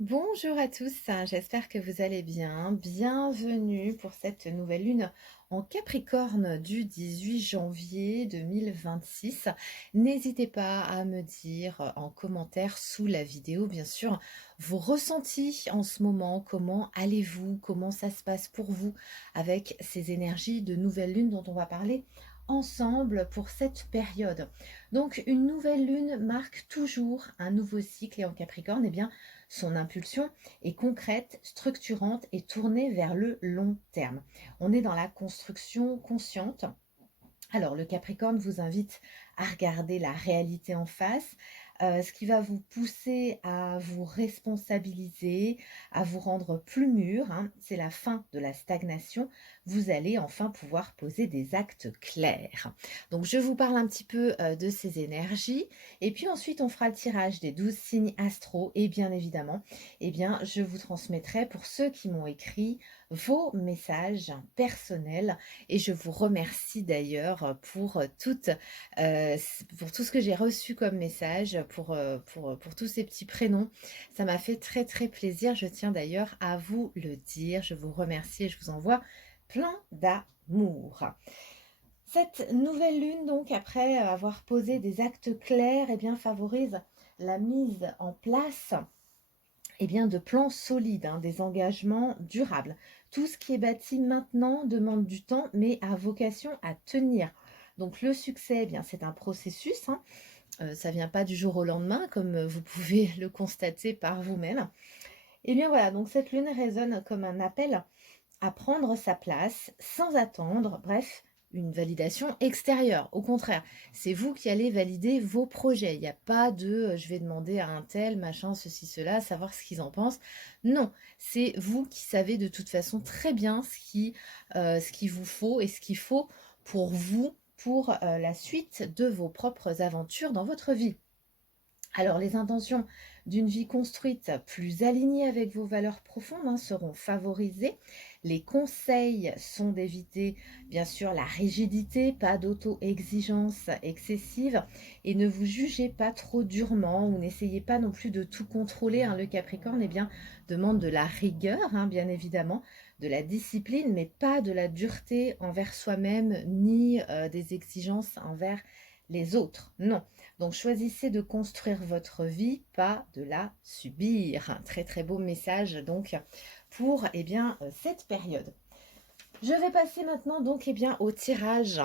Bonjour à tous, j'espère que vous allez bien. Bienvenue pour cette nouvelle lune en Capricorne du 18 janvier 2026. N'hésitez pas à me dire en commentaire sous la vidéo, bien sûr, vos ressentis en ce moment. Comment allez-vous? Comment ça se passe pour vous avec ces énergies de nouvelle lune dont on va parler ensemble pour cette période. Donc, une nouvelle lune marque toujours un nouveau cycle et en Capricorne, eh bien, son impulsion est concrète, structurante et tournée vers le long terme. On est dans la construction consciente. Alors, le Capricorne vous invite à regarder la réalité en face, ce qui va vous pousser à vous responsabiliser, à vous rendre plus mûr, hein. C'est la fin de la stagnation. Vous allez enfin pouvoir poser des actes clairs. Donc, je vous parle un petit peu de ces énergies. Et puis ensuite, on fera le tirage des 12 signes astro. Et bien évidemment, eh bien, je vous transmettrai pour ceux qui m'ont écrit vos messages personnels et je vous remercie d'ailleurs pour tout ce que j'ai reçu comme message, pour tous ces petits prénoms. Ça m'a fait très très plaisir. Je tiens d'ailleurs à vous le dire. Je vous remercie et je vous envoie plein d'amour. Cette nouvelle lune, donc, après avoir posé des actes clairs, eh bien, favorise la mise en place de plans solides, hein, des engagements durables. Tout ce qui est bâti maintenant demande du temps, mais a vocation à tenir. Donc le succès, eh bien, c'est un processus, hein. Ça ne vient pas du jour au lendemain, comme vous pouvez le constater par vous-même. Et bien voilà, donc cette lune résonne comme un appel à prendre sa place sans attendre, bref, une validation extérieure. Au contraire, c'est vous qui allez valider vos projets. Il n'y a pas de je vais demander à un tel, machin, ceci, cela, savoir ce qu'ils en pensent. Non, c'est vous qui savez de toute façon très bien ce qu'il vous faut et ce qu'il faut pour vous, pour la suite de vos propres aventures dans votre vie. Alors, les intentions d'une vie construite plus alignée avec vos valeurs profondes, hein, seront favorisées. Les conseils sont d'éviter, bien sûr, la rigidité, pas d'auto-exigence excessive et ne vous jugez pas trop durement ou n'essayez pas non plus de tout contrôler, hein. Le Capricorne, eh bien, demande de la rigueur, hein, bien évidemment, de la discipline, mais pas de la dureté envers soi-même ni des exigences envers les autres. Non. Donc choisissez de construire votre vie, pas de la subir. Un très très beau message donc pour cette période. Je vais passer maintenant donc au tirage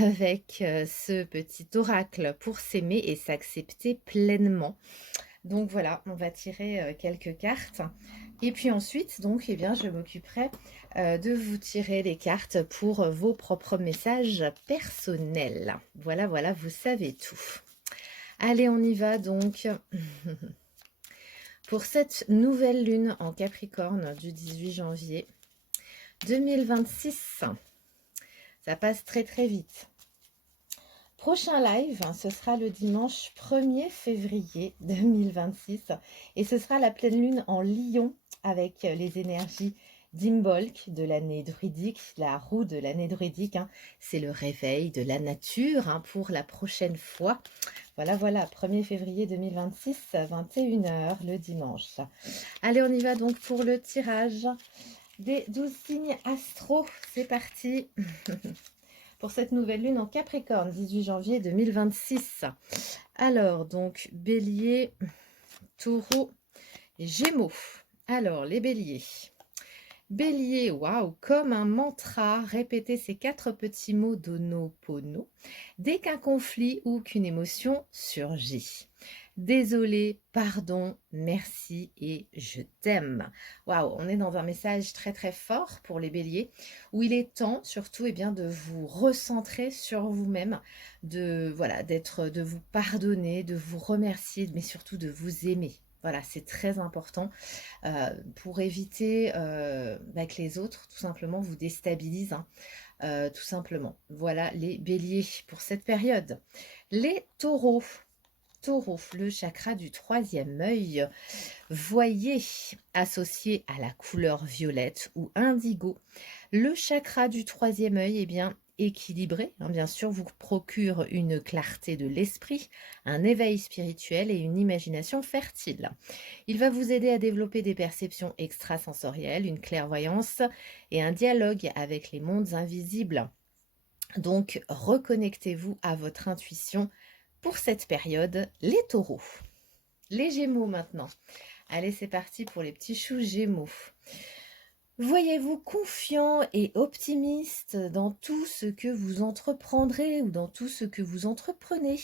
avec ce petit oracle pour s'aimer et s'accepter pleinement. Donc voilà, on va tirer quelques cartes. Et puis ensuite, donc, je m'occuperai de vous tirer les cartes pour vos propres messages personnels. Voilà, voilà, vous savez tout. Allez, on y va donc pour cette nouvelle lune en Capricorne du 18 janvier 2026. Ça passe très très vite. Prochain live, hein, ce sera le dimanche 1er février 2026 et ce sera la pleine lune en Lion avec les énergies d'Imbolc de l'année druidique, la roue de l'année druidique, hein. C'est le réveil de la nature, hein, pour la prochaine fois. Voilà, voilà, 1er février 2026, 21 h le dimanche. Allez, on y va donc pour le tirage des 12 signes astro. C'est parti pour cette nouvelle lune en Capricorne, 18 janvier 2026. Alors, donc, Bélier, Taureau et Gémeaux. Alors, les Béliers. Bélier, waouh, comme un mantra, répétez ces 4 petits mots d'Ho'oponopono dès qu'un conflit ou qu'une émotion surgit. Désolé, pardon, merci et je t'aime. Waouh, on est dans un message très très fort pour les béliers où il est temps surtout de vous recentrer sur vous-même, de vous pardonner, de vous remercier, mais surtout de vous aimer. Voilà, c'est très important pour éviter que les autres tout simplement vous déstabilisent, hein, tout simplement. Voilà les béliers pour cette période. Les taureaux. Taureau, le chakra du troisième œil, voyez, associé à la couleur violette ou indigo, le chakra du troisième œil équilibré, hein, bien sûr, vous procure une clarté de l'esprit, un éveil spirituel et une imagination fertile. Il va vous aider à développer des perceptions extrasensorielles, une clairvoyance et un dialogue avec les mondes invisibles. Donc, reconnectez-vous à votre intuition pour cette période, les taureaux. Les gémeaux maintenant. Allez, c'est parti pour les petits choux gémeaux. Voyez-vous confiant et optimiste dans tout ce que vous entreprendrez ou dans tout ce que vous entreprenez.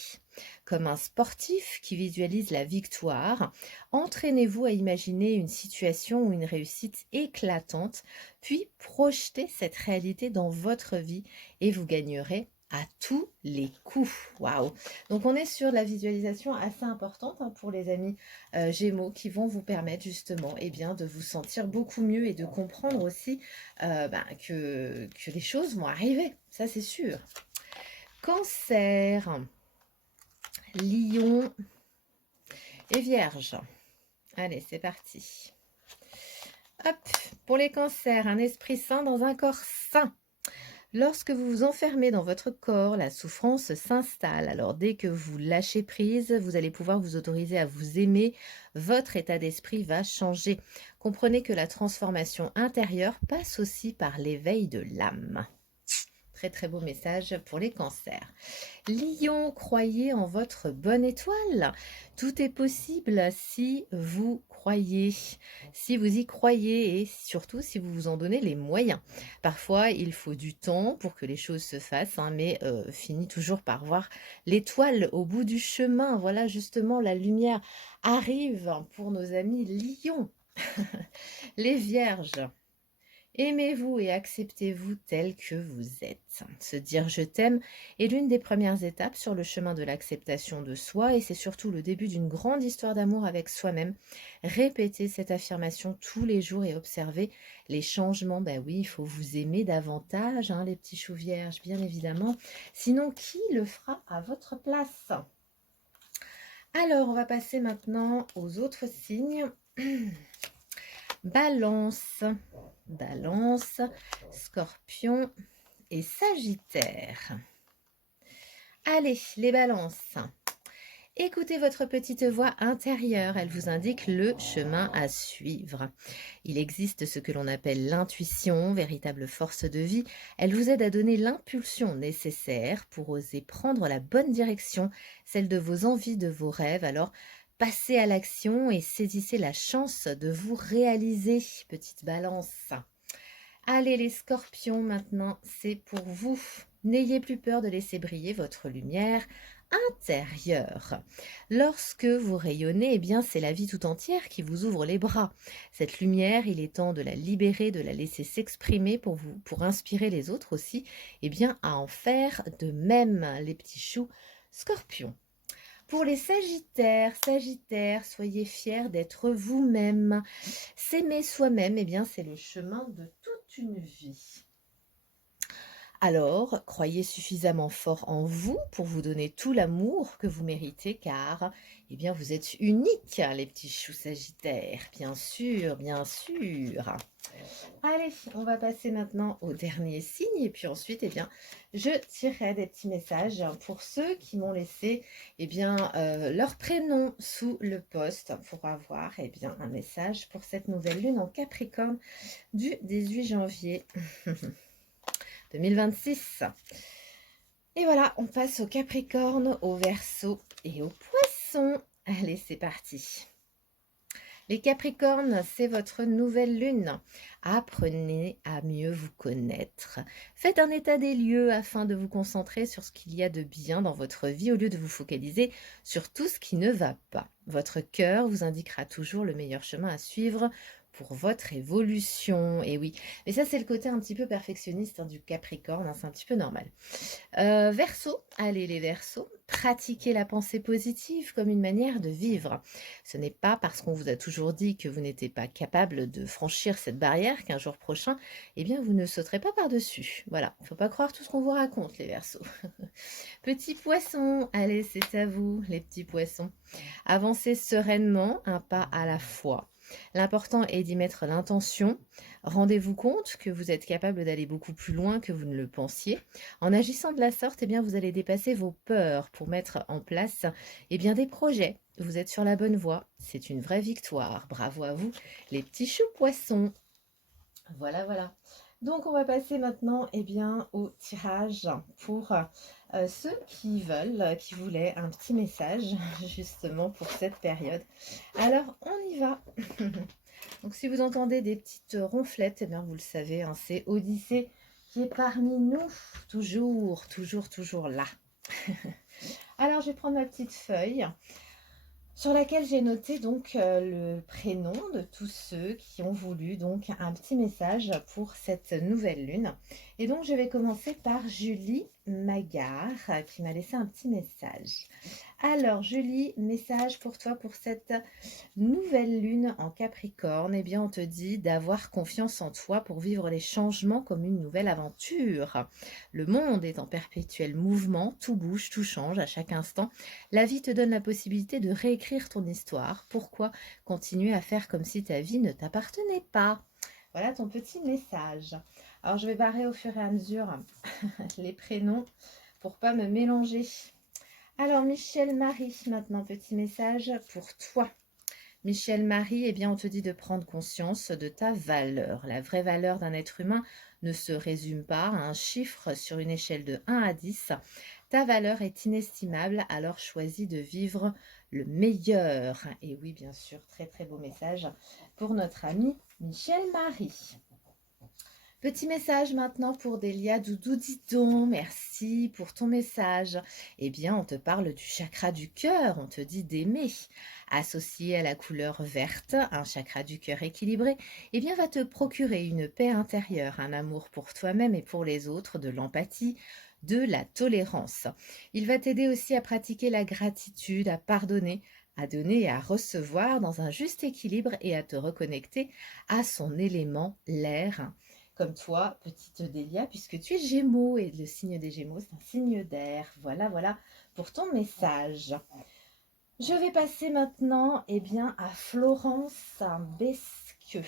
Comme un sportif qui visualise la victoire, entraînez-vous à imaginer une situation ou une réussite éclatante, puis projetez cette réalité dans votre vie et vous gagnerez à tous les coups. Waouh! Donc on est sur la visualisation assez importante, hein, pour les amis Gémeaux, qui vont vous permettre justement, eh bien, de vous sentir beaucoup mieux et de comprendre aussi que les choses vont arriver. Ça, c'est sûr. Cancer, Lion et Vierge. Allez, c'est parti. Hop, pour les cancers, un esprit sain dans un corps sain. Lorsque vous vous enfermez dans votre corps, la souffrance s'installe. Alors dès que vous lâchez prise, vous allez pouvoir vous autoriser à vous aimer. Votre état d'esprit va changer. Comprenez que la transformation intérieure passe aussi par l'éveil de l'âme. Très très beau message pour les cancers. Lion, croyez en votre bonne étoile. Tout est possible si vous croyez, si vous y croyez et surtout si vous vous en donnez les moyens. Parfois, il faut du temps pour que les choses se fassent, hein, mais finit toujours par voir l'étoile au bout du chemin. Voilà, justement, la lumière arrive pour nos amis lions. Les vierges. Aimez-vous et acceptez-vous tel que vous êtes. Se dire je t'aime est l'une des premières étapes sur le chemin de l'acceptation de soi et c'est surtout le début d'une grande histoire d'amour avec soi-même. Répétez cette affirmation tous les jours et observez les changements. Ben oui, il faut vous aimer davantage, hein, les petits choux vierges, bien évidemment. Sinon, qui le fera à votre place? Alors, on va passer maintenant aux autres signes. Balance, Balance, Scorpion et Sagittaire. Allez, les balances. Écoutez votre petite voix intérieure, elle vous indique le chemin à suivre. Il existe ce que l'on appelle l'intuition, véritable force de vie. Elle vous aide à donner l'impulsion nécessaire pour oser prendre la bonne direction, celle de vos envies, de vos rêves. Alors, passez à l'action et saisissez la chance de vous réaliser, petite balance. Allez les scorpions, maintenant c'est pour vous. N'ayez plus peur de laisser briller votre lumière intérieure. Lorsque vous rayonnez, eh bien c'est la vie tout entière qui vous ouvre les bras. Cette lumière, il est temps de la libérer, de la laisser s'exprimer pour inspirer les autres aussi, eh bien à en faire de même, les petits choux scorpions. Pour les Sagittaires, soyez fiers d'être vous-même. S'aimer soi-même, eh bien, c'est le chemin de toute une vie. Alors, croyez suffisamment fort en vous pour vous donner tout l'amour que vous méritez, car, eh bien, vous êtes uniques, les petits choux Sagittaires, bien sûr, bien sûr. Allez, on va passer maintenant au dernier signe et puis ensuite, eh bien, je tirerai des petits messages pour ceux qui m'ont laissé, eh bien, leur prénom sous le post pour avoir, eh bien, un message pour cette nouvelle lune en Capricorne du 18 janvier 2026. Et voilà, on passe au Capricorne, au Verseau et au Poisson. Allez, c'est parti. Les Capricornes, c'est votre nouvelle lune. Apprenez à mieux vous connaître. Faites un état des lieux afin de vous concentrer sur ce qu'il y a de bien dans votre vie au lieu de vous focaliser sur tout ce qui ne va pas. Votre cœur vous indiquera toujours le meilleur chemin à suivre pour votre évolution. Et oui, mais ça c'est le côté un petit peu perfectionniste, hein, du Capricorne, hein, c'est un petit peu normal. Verseau, allez les Verseaux, pratiquez la pensée positive comme une manière de vivre. Ce n'est pas parce qu'on vous a toujours dit que vous n'étiez pas capable de franchir cette barrière qu'un jour prochain, eh bien vous ne sauterez pas par-dessus. Voilà, il ne faut pas croire tout ce qu'on vous raconte les Verseaux. Petits poissons, allez c'est à vous les petits poissons. Avancez sereinement, un pas à la fois. L'important est d'y mettre l'intention. Rendez-vous compte que vous êtes capable d'aller beaucoup plus loin que vous ne le pensiez. En agissant de la sorte, eh bien, vous allez dépasser vos peurs pour mettre en place bien, des projets. Vous êtes sur la bonne voie. C'est une vraie victoire. Bravo à vous, les petits choux poissons. Voilà, voilà. Donc, on va passer maintenant bien, au tirage pour ceux qui veulent, qui voulaient un petit message justement pour cette période. Alors, on y va. Donc, si vous entendez des petites ronflettes, eh bien, vous le savez, hein, c'est Odyssée qui est parmi nous, toujours, toujours, toujours là. Alors, je vais prendre ma petite feuille sur laquelle j'ai noté donc le prénom de tous ceux qui ont voulu donc un petit message pour cette nouvelle lune. Et donc je vais commencer par Julie Magard qui m'a laissé un petit message. Alors Julie, message pour toi pour cette nouvelle lune en Capricorne. Eh bien on te dit d'avoir confiance en toi pour vivre les changements comme une nouvelle aventure. Le monde est en perpétuel mouvement, tout bouge, tout change à chaque instant. La vie te donne la possibilité de réécrire ton histoire. Pourquoi continuer à faire comme si ta vie ne t'appartenait pas? Voilà ton petit message. Alors je vais barrer au fur et à mesure les prénoms pour pas me mélanger. Alors Michel Marie, maintenant petit message pour toi. Michel Marie, eh bien on te dit de prendre conscience de ta valeur. La vraie valeur d'un être humain ne se résume pas à un chiffre sur une échelle de 1 à 10. Ta valeur est inestimable, alors choisis de vivre le meilleur. Et oui, bien sûr, très très beau message pour notre ami Michel Marie. Petit message maintenant pour Delia Doudou Didon. Merci pour ton message. Eh bien, on te parle du chakra du cœur. On te dit d'aimer. Associé à la couleur verte, un chakra du cœur équilibré, eh bien, va te procurer une paix intérieure, un amour pour toi-même et pour les autres, de l'empathie, de la tolérance. Il va t'aider aussi à pratiquer la gratitude, à pardonner, à donner et à recevoir dans un juste équilibre et à te reconnecter à son élément, l'air. Comme toi, petite Délia, puisque tu es Gémeaux et le signe des Gémeaux, c'est un signe d'air. Voilà, voilà pour ton message. Je vais passer maintenant à Florence Besque.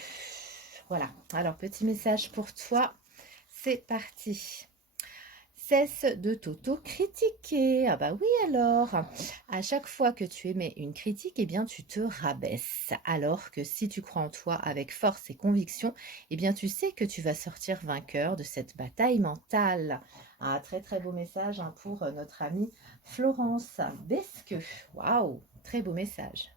Voilà, alors petit message pour toi. C'est parti. Cesse de t'auto-critiquer. Ah bah oui alors. À chaque fois que tu émets une critique, eh bien tu te rabaisses. Alors que si tu crois en toi avec force et conviction, eh bien tu sais que tu vas sortir vainqueur de cette bataille mentale. Un très très beau message pour notre amie Florence Besque. Waouh, très beau message.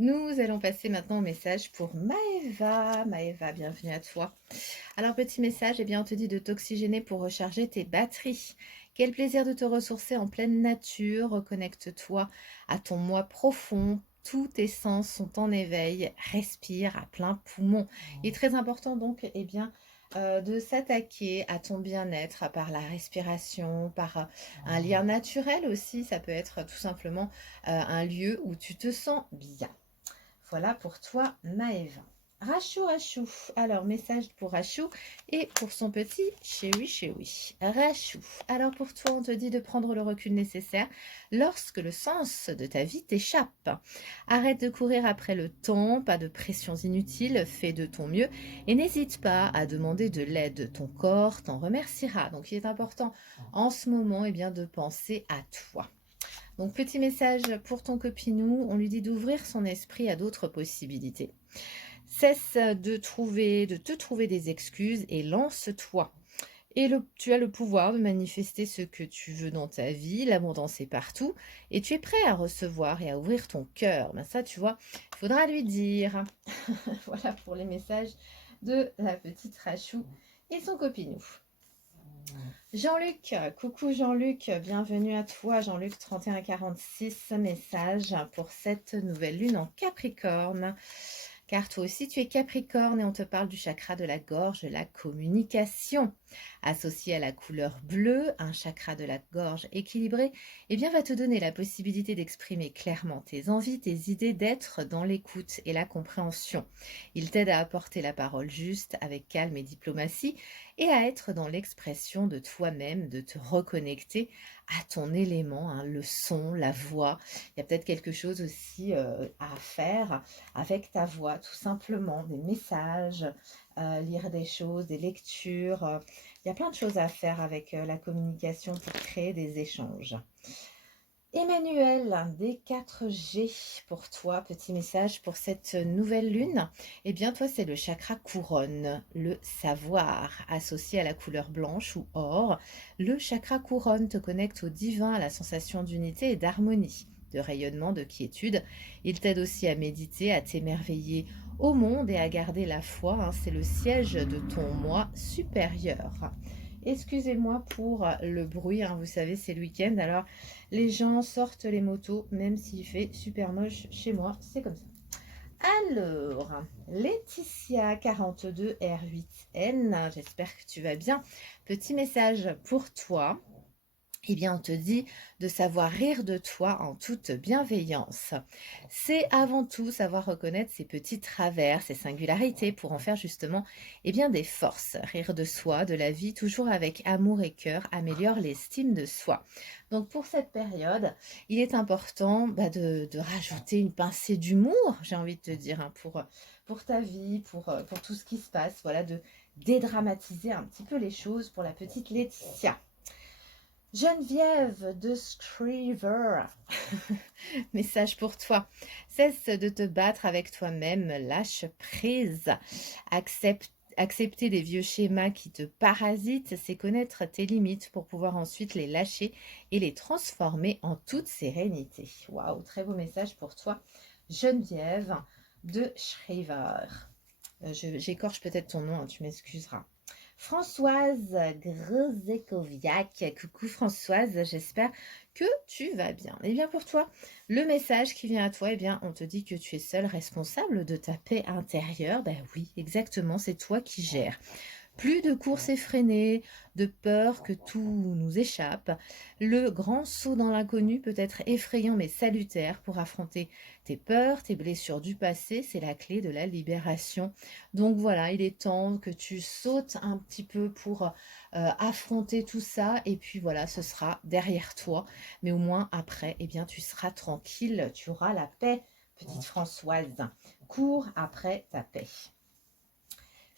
Nous allons passer maintenant au message pour Maëva. Maëva, bienvenue à toi. Alors, petit message, on te dit de t'oxygéner pour recharger tes batteries. Quel plaisir de te ressourcer en pleine nature. Reconnecte-toi à ton moi profond. Tous tes sens sont en éveil. Respire à plein poumon. Il est très important donc, de s'attaquer à ton bien-être par la respiration, par un lien naturel aussi. Ça peut être tout simplement un lieu où tu te sens bien. Voilà pour toi, Maëva. Rachou, Rachou. Alors, message pour Rachou et pour son petit chéoui. Rachou. Alors, pour toi, on te dit de prendre le recul nécessaire lorsque le sens de ta vie t'échappe. Arrête de courir après le temps, pas de pressions inutiles, fais de ton mieux et n'hésite pas à demander de l'aide. Ton corps t'en remerciera. Donc, il est important en ce moment de penser à toi. Donc, petit message pour ton copinou, on lui dit d'ouvrir son esprit à d'autres possibilités. Cesse de te trouver des excuses et lance-toi. Et tu as le pouvoir de manifester ce que tu veux dans ta vie, l'abondance est partout, et tu es prêt à recevoir et à ouvrir ton cœur. Ben ça, tu vois, il faudra lui dire. Voilà pour les messages de la petite Rachou et son copinou. Jean-Luc, coucou Jean-Luc, bienvenue à toi Jean-Luc 3146, message pour cette nouvelle lune en Capricorne. Car toi aussi tu es Capricorne et on te parle du chakra de la gorge, de la communication. Associé à la couleur bleue, un chakra de la gorge équilibré, eh bien, va te donner la possibilité d'exprimer clairement tes envies, tes idées, d'être dans l'écoute et la compréhension. Il t'aide à apporter la parole juste avec calme et diplomatie et à être dans l'expression de toi-même, de te reconnecter à ton élément, hein, le son, la voix. Il y a peut-être quelque chose aussi à faire avec ta voix, tout simplement, des messages, lire des choses, des lectures. Il y a plein de choses à faire avec la communication pour créer des échanges. Emmanuel, des 4G pour toi, petit message pour cette nouvelle lune. Eh bien, toi, c'est le chakra couronne, le savoir, associé à la couleur blanche ou or. Le chakra couronne te connecte au divin, à la sensation d'unité et d'harmonie, de rayonnement, de quiétude. Il t'aide aussi à méditer, à t'émerveiller au monde et à garder la foi, hein. C'est le siège de ton moi supérieur. Excusez-moi pour le bruit, hein, vous savez, c'est le week-end, alors les gens sortent les motos, même s'il fait super moche chez moi, c'est comme ça. Alors, Laetitia 42R8N, j'espère que tu vas bien. Petit message pour toi. Eh bien, on te dit de savoir rire de toi en toute bienveillance. C'est avant tout savoir reconnaître ses petits travers, ses singularités pour en faire justement bien, des forces. Rire de soi, de la vie, toujours avec amour et cœur, améliore l'estime de soi. Donc pour cette période, il est important de rajouter une pincée d'humour, j'ai envie de te dire, hein, pour ta vie, pour tout ce qui se passe, voilà, de dédramatiser un petit peu les choses pour la petite Laetitia. Geneviève de Scriver, message pour toi. Cesse de te battre avec toi-même, lâche prise, accepter des vieux schémas qui te parasitent, c'est connaître tes limites pour pouvoir ensuite les lâcher et les transformer en toute sérénité. Waouh, très beau message pour toi, Geneviève de Schriver. J'écorche peut-être ton nom, hein, tu m'excuseras. Françoise Grzekoviak. Coucou Françoise, j'espère que tu vas bien. Et bien pour toi, le message qui vient à toi, on te dit que tu es seul responsable de ta paix intérieure. Ben oui, exactement, c'est toi qui gères. Plus de courses effrénées, de peur que tout nous échappe. Le grand saut dans l'inconnu peut être effrayant mais salutaire pour affronter tes peurs, tes blessures du passé. C'est la clé de la libération. Donc voilà, il est temps que tu sautes un petit peu pour affronter tout ça. Et puis voilà, ce sera derrière toi. Mais au moins après, tu seras tranquille. Tu auras la paix, petite Françoise. Cours après ta paix.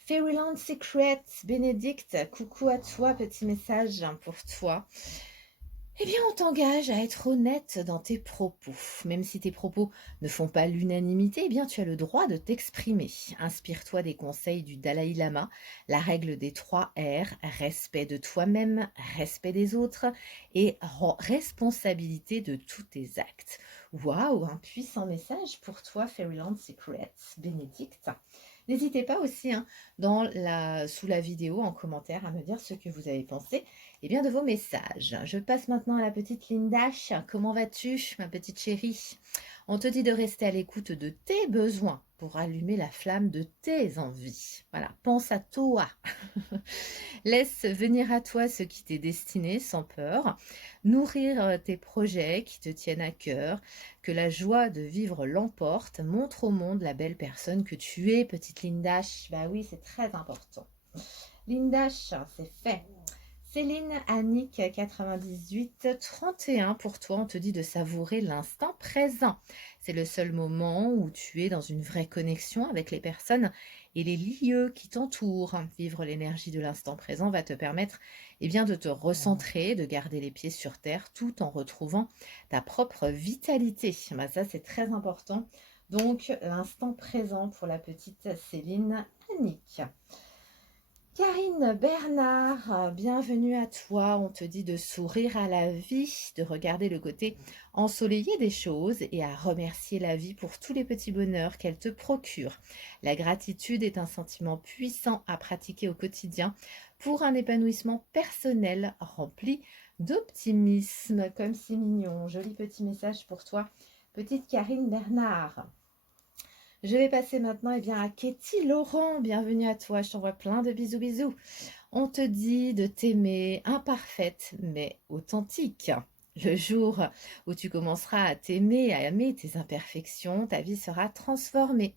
Fairyland Secret, Bénédicte, coucou à toi, petit message pour toi. On t'engage à être honnête dans tes propos. Même si tes propos ne font pas l'unanimité, tu as le droit de t'exprimer. Inspire-toi des conseils du Dalai Lama, la règle des 3 R, respect de toi-même, respect des autres et responsabilité de tous tes actes. Waouh, un puissant message pour toi, Fairyland Secret, Bénédicte. N'hésitez pas aussi sous la vidéo en commentaire à me dire ce que vous avez pensé de vos messages. Je passe maintenant à la petite Lindash. Comment vas-tu, ma petite chérie? On te dit de rester à l'écoute de tes besoins pour allumer la flamme de tes envies. Voilà, pense à toi. Laisse venir à toi ce qui t'est destiné sans peur. Nourrir tes projets qui te tiennent à cœur. Que la joie de vivre l'emporte. Montre au monde la belle personne que tu es, petite Lindash. Bah oui, c'est très important. Lindash, c'est fait. Céline Annick 9831 pour toi, on te dit de savourer l'instant présent. C'est le seul moment où tu es dans une vraie connexion avec les personnes et les lieux qui t'entourent. Vivre l'énergie de l'instant présent va te permettre de te recentrer, de garder les pieds sur terre tout en retrouvant ta propre vitalité. Ça, c'est très important. Donc, l'instant présent pour la petite Céline Annick. Karine Bernard, bienvenue à toi. On te dit de sourire à la vie, de regarder le côté ensoleillé des choses et à remercier la vie pour tous les petits bonheurs qu'elle te procure. La gratitude est un sentiment puissant à pratiquer au quotidien pour un épanouissement personnel rempli d'optimisme. Comme c'est mignon. Joli petit message pour toi, petite Karine Bernard. Je vais passer maintenant à Katie Laurent. Bienvenue à toi. Je t'envoie plein de bisous, bisous. On te dit de t'aimer imparfaite mais authentique. Le jour où tu commenceras à t'aimer, à aimer tes imperfections, ta vie sera transformée.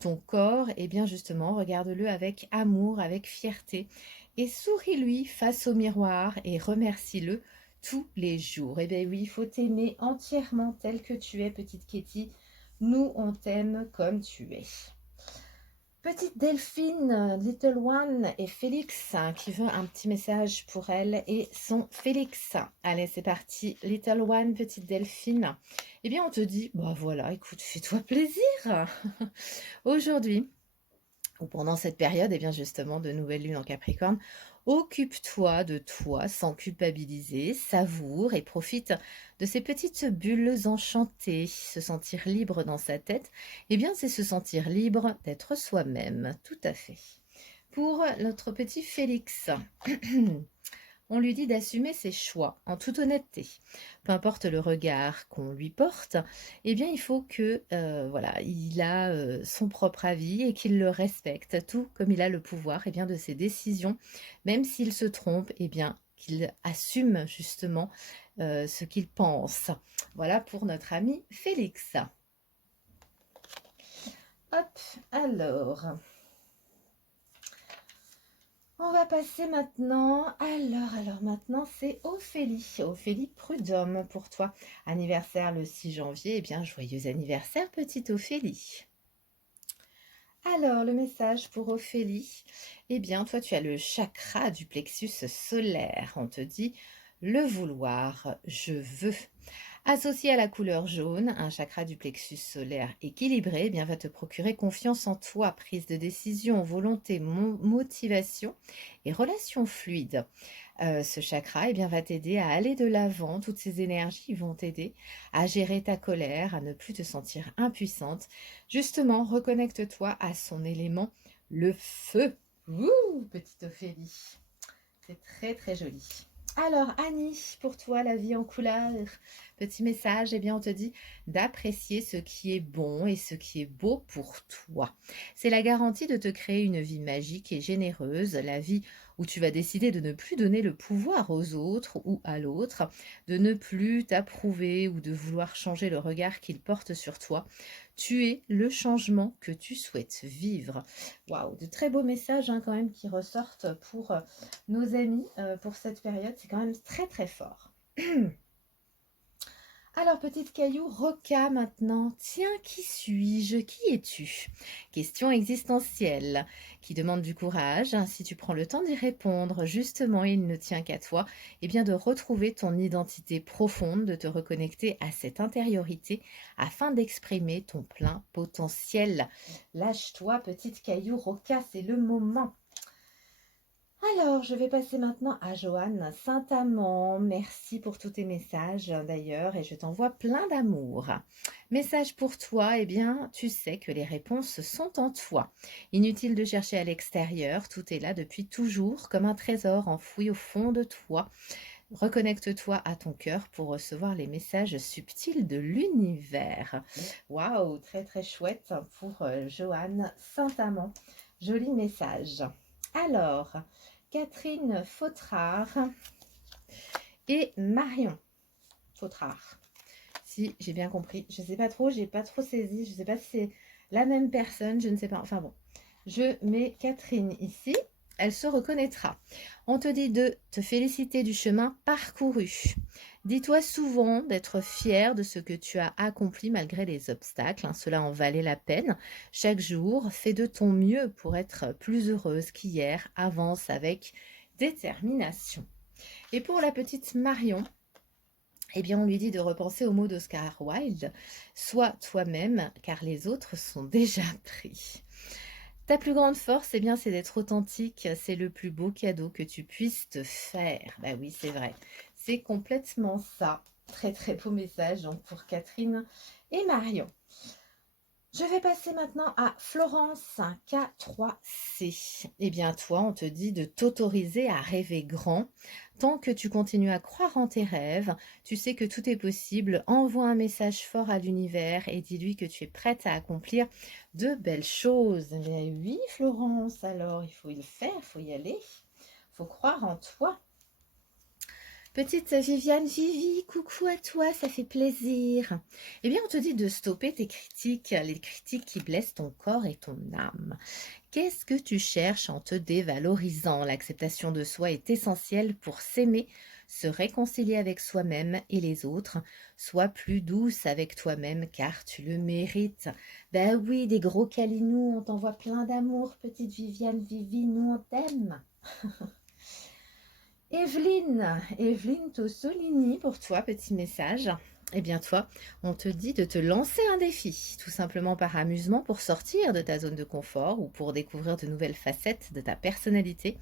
Ton corps, eh bien justement, regarde-le avec amour, avec fierté et souris-lui face au miroir et remercie-le tous les jours. Eh bien oui, il faut t'aimer entièrement tel que tu es, petite Katie. Nous, on t'aime comme tu es. Petite Delphine, Little One et Félix qui veut un petit message pour elle et son Félix. Allez, c'est parti. Little One, petite Delphine. Eh bien, on te dit, bah voilà, écoute, fais-toi plaisir. Aujourd'hui, ou pendant cette période, eh bien justement, de nouvelle lune en Capricorne, occupe-toi de toi sans culpabiliser, savoure et profite de ces petites bulles enchantées. Se sentir libre dans sa tête, eh bien c'est se sentir libre d'être soi-même, tout à fait. Pour notre petit Félix, on lui dit d'assumer ses choix en toute honnêteté. Peu importe le regard qu'on lui porte, eh bien il faut que voilà, il a son propre avis et qu'il le respecte, tout comme il a le pouvoir eh bien, de ses décisions, même s'il se trompe, eh bien qu'il assume justement ce qu'il pense. Voilà pour notre ami Félix. Hop, alors. On va passer maintenant, alors maintenant c'est Ophélie. Ophélie Prud'homme pour toi. Anniversaire le 6 janvier, eh bien joyeux anniversaire petite Ophélie. Alors le message pour Ophélie, eh bien toi tu as le chakra du plexus solaire. On te dit le vouloir, je veux. Associé à la couleur jaune, un chakra du plexus solaire équilibré eh bien, va te procurer confiance en toi, prise de décision, volonté, motivation et relations fluides. Ce chakra eh bien, va t'aider à aller de l'avant, toutes ces énergies vont t'aider à gérer ta colère, à ne plus te sentir impuissante. Justement, reconnecte-toi à son élément, le feu. Ouh, petite Ophélie, c'est très très joli. Alors Annie, pour toi la vie en couleur, petit message, eh bien on te dit d'apprécier ce qui est bon et ce qui est beau pour toi. C'est la garantie de te créer une vie magique et généreuse, la vie où tu vas décider de ne plus donner le pouvoir aux autres ou à l'autre, de ne plus t'approuver ou de vouloir changer le regard qu'il porte sur toi. Tu es le changement que tu souhaites vivre. Waouh, de très beaux messages hein, quand même qui ressortent pour nos amis pour cette période. C'est quand même très très fort. Alors, petite caillou, Roca maintenant. Tiens, qui suis-je? Qui es-tu? Question existentielle qui demande du courage. Si tu prends le temps d'y répondre, justement, il ne tient qu'à toi eh bien, de retrouver ton identité profonde, de te reconnecter à cette intériorité afin d'exprimer ton plein potentiel. Lâche-toi, petite caillou, Roca, c'est le moment. Alors, je vais passer maintenant à Joanne Saint-Amand. Merci pour tous tes messages d'ailleurs et je t'envoie plein d'amour. Message pour toi, eh bien, tu sais que les réponses sont en toi. Inutile de chercher à l'extérieur, tout est là depuis toujours comme un trésor enfoui au fond de toi. Reconnecte-toi à ton cœur pour recevoir les messages subtils de l'univers. Waouh, très très chouette pour Joanne Saint-Amand. Joli message. Alors, Catherine Fautrard et Marion Fautrard. Si j'ai bien compris, je ne sais pas trop, j'ai pas trop saisi, je ne sais pas si c'est la même personne, je ne sais pas. Enfin bon, je mets Catherine ici, elle se reconnaîtra. On te dit de te féliciter du chemin parcouru. Dis-toi souvent d'être fier de ce que tu as accompli malgré les obstacles. Cela en valait la peine. Chaque jour, fais de ton mieux pour être plus heureuse qu'hier. Avance avec détermination. Et pour la petite Marion, eh bien, on lui dit de repenser aux mots d'Oscar Wilde. Sois toi-même, car les autres sont déjà pris. Ta plus grande force, eh bien, c'est d'être authentique. C'est le plus beau cadeau que tu puisses te faire. Bah oui, c'est vrai. C'est complètement ça. Très, très beau message donc, pour Catherine et Marion. Je vais passer maintenant à Florence K3C. Eh bien, toi, on te dit de t'autoriser à rêver grand. Tant que tu continues à croire en tes rêves, tu sais que tout est possible. Envoie un message fort à l'univers et dis-lui que tu es prête à accomplir de belles choses. Mais oui, Florence, alors il faut le faire, il faut y aller. Faut croire en toi. Petite Viviane Vivi, coucou à toi, ça fait plaisir. Eh bien, on te dit de stopper tes critiques, les critiques qui blessent ton corps et ton âme. Qu'est-ce que tu cherches en te dévalorisant? L'acceptation de soi est essentielle pour s'aimer, se réconcilier avec soi-même et les autres. Sois plus douce avec toi-même car tu le mérites. Ben oui, des gros câlinous, on t'envoie plein d'amour, petite Viviane Vivi, nous on t'aime. Evelyne Tossolini, pour toi, petit message. Eh bien toi, on te dit de te lancer un défi, tout simplement par amusement pour sortir de ta zone de confort ou pour découvrir de nouvelles facettes de ta personnalité.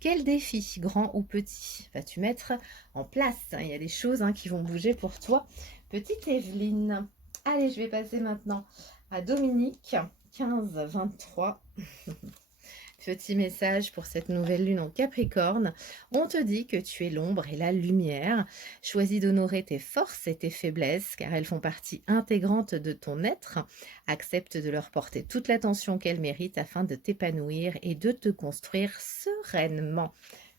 Quel défi, grand ou petit, vas-tu mettre en place? Il y a des choses qui vont bouger pour toi, petite Evelyne. Allez, je vais passer maintenant à Dominique, 15-23. Petit message pour cette nouvelle lune en Capricorne. On te dit que tu es l'ombre et la lumière. Choisis d'honorer tes forces et tes faiblesses car elles font partie intégrante de ton être. Accepte de leur porter toute l'attention qu'elles méritent afin de t'épanouir et de te construire sereinement.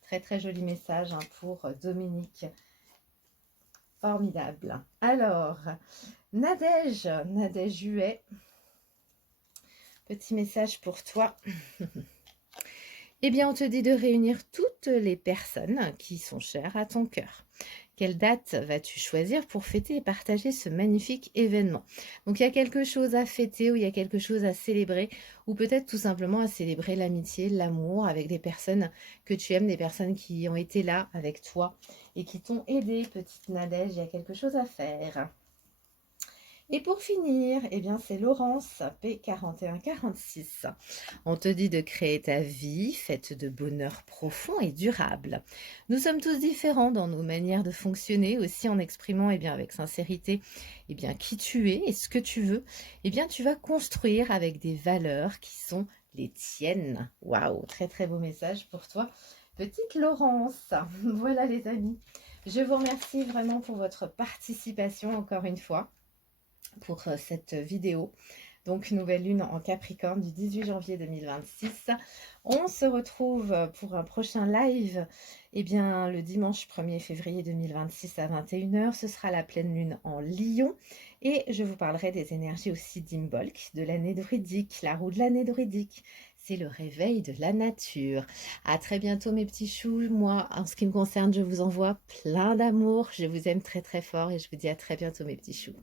Très très joli message pour Dominique. Formidable. Alors, Nadège Huet. Petit message pour toi. Eh bien, on te dit de réunir toutes les personnes qui sont chères à ton cœur. Quelle date vas-tu choisir pour fêter et partager ce magnifique événement? Donc, il y a quelque chose à fêter ou il y a quelque chose à célébrer ou peut-être tout simplement à célébrer l'amitié, l'amour avec des personnes que tu aimes, des personnes qui ont été là avec toi et qui t'ont aidé, petite Nadège. Il y a quelque chose à faire. Et pour finir, eh bien c'est Laurence, P4146. On te dit de créer ta vie, faite de bonheur profond et durable. Nous sommes tous différents dans nos manières de fonctionner, aussi en exprimant avec sincérité qui tu es et ce que tu veux. Tu vas construire avec des valeurs qui sont les tiennes. Waouh, très très beau message pour toi, petite Laurence. Voilà les amis, je vous remercie vraiment pour votre participation encore une fois pour cette vidéo. Donc, nouvelle lune en Capricorne du 18 janvier 2026. On se retrouve pour un prochain live le dimanche 1er février 2026 à 21h. Ce sera la pleine lune en Lion. Et je vous parlerai des énergies aussi d'Imbolc, de l'année druidique, la roue de l'année druidique. C'est le réveil de la nature. À très bientôt mes petits choux. Moi, en ce qui me concerne, je vous envoie plein d'amour. Je vous aime très très fort et je vous dis à très bientôt mes petits choux.